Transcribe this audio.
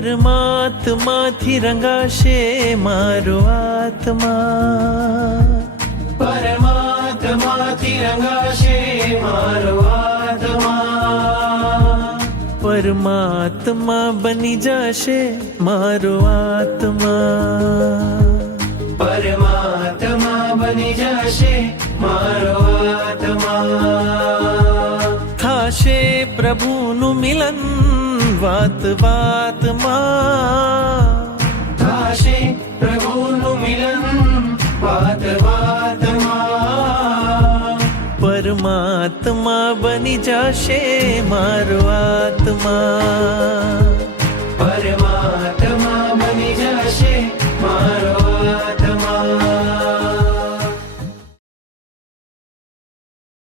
પરમાત્માથી રંગાશે મારો આત્મા, પરમાત્માથી રંગાશે મારો આત્મા, પરમાત્મા બની જશે મારો આત્મા, પરમાત્મા બની જશે મારો આત્મા. થાશે પ્રભુનું મિલન વાત વાતમાં, થાશે પ્રભુનું મિલન વાત વાતમાં, પરમાત્મા બની જશે મારો આત્મા, પરમાત્મા બની જશે મારો